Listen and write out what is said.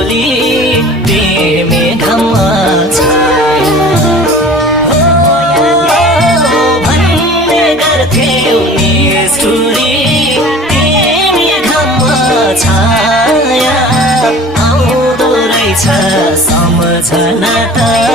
भोलि तिमी घाममा छाया भन्ने गर्थ्यौ निष्ठुरी तिमी घाममा छाया आउँदो रहेछ सम्झना त